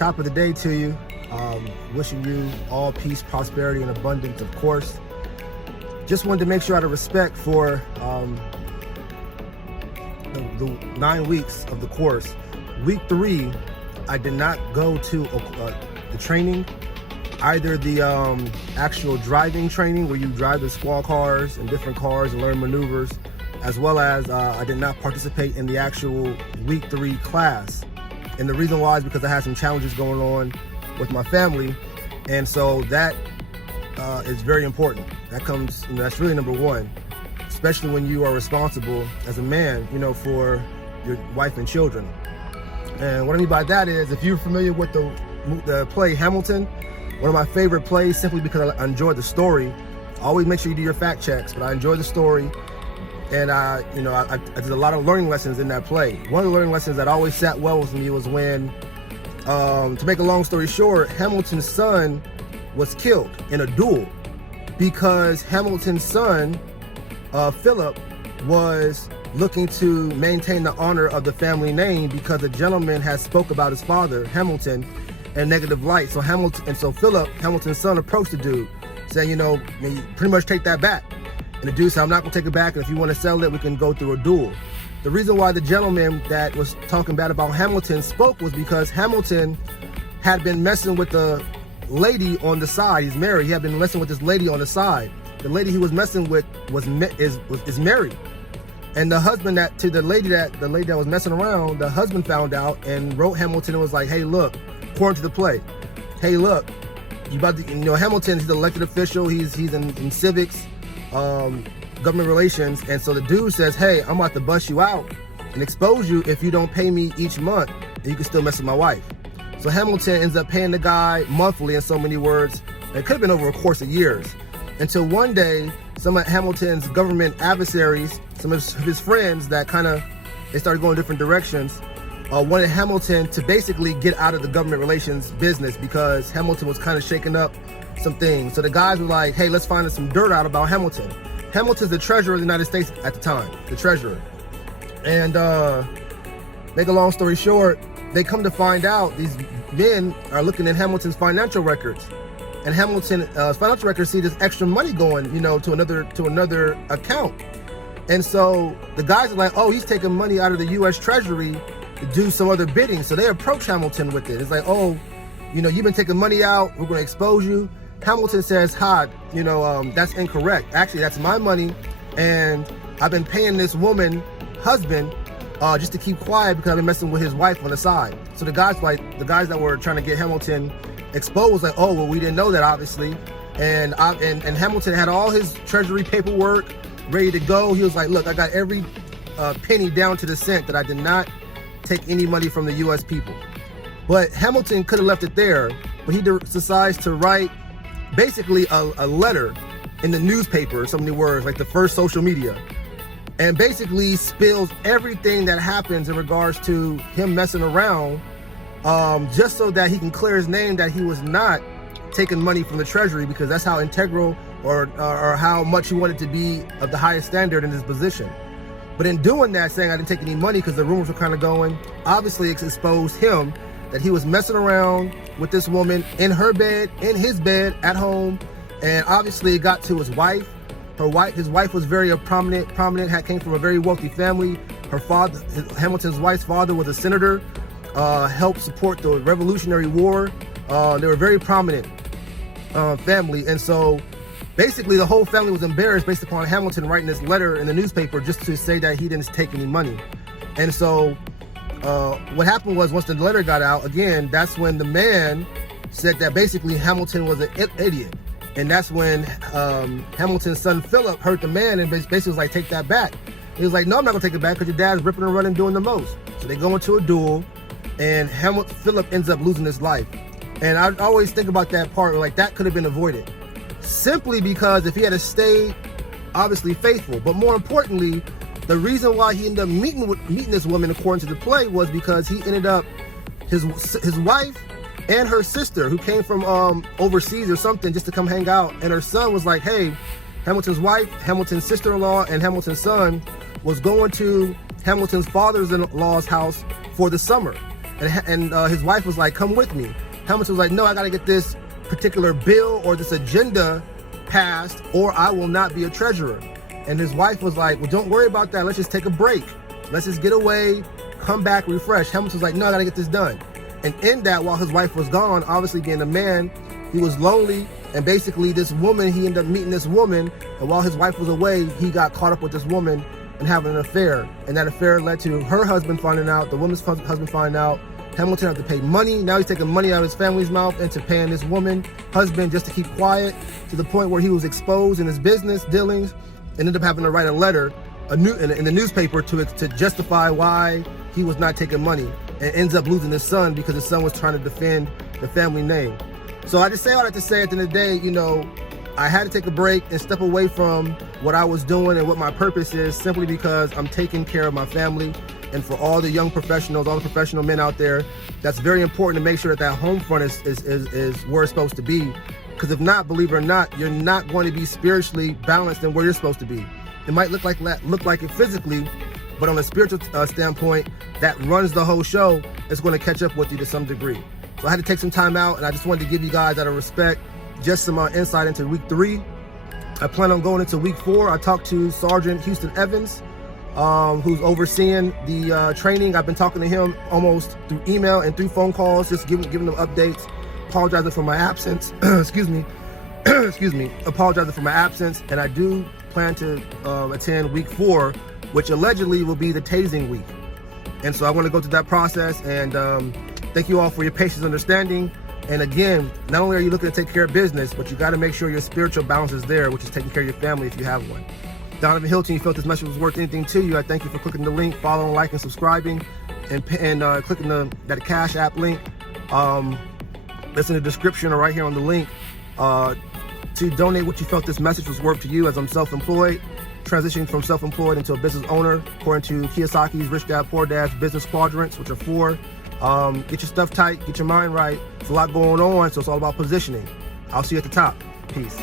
Top of the day to you. Wishing you all peace, prosperity, and abundance, of course. Just wanted to make sure out of respect for the 9 weeks of the course. Week 3, I did not go to the training, either the actual driving training where you drive the squad cars and different cars and learn maneuvers, as well as I did not participate in the actual week 3 class. And the reason why is because I had some challenges going on with my family, and so that is very important. That comes, that's really number one, especially when you are responsible as a man, for your wife and children. And what I mean by that is, if you're familiar with the play Hamilton, one of my favorite plays, simply because I enjoy the story. Always make sure you do your fact checks, but I enjoy the story. And I did a lot of learning lessons in that play. One of the learning lessons that always sat well with me was when, to make a long story short, Hamilton's son was killed in a duel because Hamilton's son, Philip, was looking to maintain the honor of the family name because a gentleman had spoke about his father, Hamilton, in negative light. So Philip, Hamilton's son, approached the dude saying, pretty much take that back. And the dude said, I'm not gonna take it back, and if you want to sell it, we can go through a duel. The reason why the gentleman that was talking bad about Hamilton spoke was because Hamilton had been messing with the lady on the side. He's married. He had been messing with this lady on the side. The lady he was messing with is married. And the husband to the lady that was messing around, the husband found out and wrote Hamilton and was like, hey, look, according to the play, hey, look, Hamilton, he's an elected official. He's in civics, government relations. And so the dude says, hey, I'm about to bust you out and expose you if you don't pay me each month, and you can still mess with my wife. So Hamilton ends up paying the guy monthly, in so many words. It could have been over a course of years, until one day, some of Hamilton's government adversaries, some of his friends that they started going different directions, wanted Hamilton to basically get out of the government relations business because Hamilton was kind of shaking up some things. So the guys were like, hey, let's find some dirt out about Hamilton. Hamilton's the treasurer of the United States at the time, the treasurer. And make a long story short, they come to find out these men are looking at Hamilton's financial records. And Hamilton's financial records see this extra money going, to another account. And so the guys are like, oh, he's taking money out of the U.S. Treasury to do some other bidding. So they approach Hamilton with it. It's like, oh, you've been taking money out. We're going to expose you. Hamilton says, that's incorrect. Actually, that's my money. And I've been paying this woman husband just to keep quiet because I've been messing with his wife on the side. So the guys that were trying to get Hamilton exposed was like, oh, well, we didn't know that, obviously. And Hamilton had all his treasury paperwork ready to go. He was like, look, I got every penny down to the cent that I did not take any money from the U.S. people. But Hamilton could have left it there, but he decides to write basically a letter in the newspaper, so many words, like the first social media, and basically spills everything that happens in regards to him messing around, just so that he can clear his name that he was not taking money from the treasury, because that's how integral or how much he wanted to be of the highest standard in his position. But in doing that, saying I didn't take any money because the rumors were kind of going, obviously it exposed him that he was messing around with this woman in her bed, in his bed, at home. And obviously it got to his wife. His wife was very prominent, came from a very wealthy family. Her father, Hamilton's wife's father, was a senator, helped support the Revolutionary War. They were a very prominent family. And so basically the whole family was embarrassed based upon Hamilton writing this letter in the newspaper just to say that he didn't take any money. And so what happened was, once the letter got out, again, that's when the man said that basically Hamilton was an idiot. And that's when Hamilton's son Philip heard the man and basically was like, take that back. He was like, no, I'm not gonna take it back because your dad's ripping and running, doing the most. So they go into a duel, and Philip ends up losing his life. And I always think about that part, like that could have been avoided, simply because if he had stayed, obviously faithful. But more importantly, the reason why he ended up meeting this woman, according to the play, was because he ended up, his wife and her sister, who came from overseas or something, just to come hang out. And her son was like, hey, Hamilton's wife, Hamilton's sister-in-law, and Hamilton's son was going to Hamilton's father-in-law's house for the summer. And his wife was like, come with me. Hamilton was like, no, I got to get this particular bill or this agenda passed, or I will not be a treasurer. And his wife was like, well, don't worry about that. Let's just take a break. Let's just get away, come back, refresh. Hamilton was like, no, I got to get this done. And in that, while his wife was gone, obviously being a man, he was lonely. And basically this woman, he ended up meeting this woman. And while his wife was away, he got caught up with this woman and having an affair. And that affair led to her husband finding out, the woman's husband finding out. Hamilton had to pay money. Now he's taking money out of his family's mouth into paying this woman husband just to keep quiet, to the point where he was exposed in his business dealings and ended up having to write a letter in the newspaper to justify why he was not taking money, and ends up losing his son because his son was trying to defend the family name. So I just say all that to say, at the end of the day, you know, I had to take a break and step away from what I was doing and what my purpose is, simply because I'm taking care of my family. And for all the young professionals, all the professional men out there, that's very important to make sure that that home front is where it's supposed to be. Because if not, believe it or not, you're not going to be spiritually balanced in where you're supposed to be. It might look like it physically, but on a spiritual standpoint, that runs the whole show. It's going to catch up with you to some degree. So I had to take some time out, and I just wanted to give you guys, out of respect, just some insight into week 3. I plan on going into week 4. I talked to Sergeant Houston Evans, who's overseeing the training. I've been talking to him almost through email and through phone calls, just giving them updates, apologizing for my absence. Excuse me. Apologizing for my absence. And I do plan to attend week 4, which allegedly will be the tasing week. And so I want to go through that process, and thank you all for your patience and understanding. And again, not only are you looking to take care of business, but you got to make sure your spiritual balance is there, which is taking care of your family if you have one. Danavan Hylton, you felt this message was worth anything to you, I thank you for clicking the link, following, liking, subscribing, and clicking that Cash App link. That's in the description or right here on the link, to donate what you felt this message was worth to you, as I'm self-employed, transitioning from self-employed into a business owner, according to Kiyosaki's Rich Dad Poor Dad's business quadrants, which are 4. Get your stuff tight, get your mind right. It's a lot going on, so it's all about positioning. I'll see you at the top. Peace.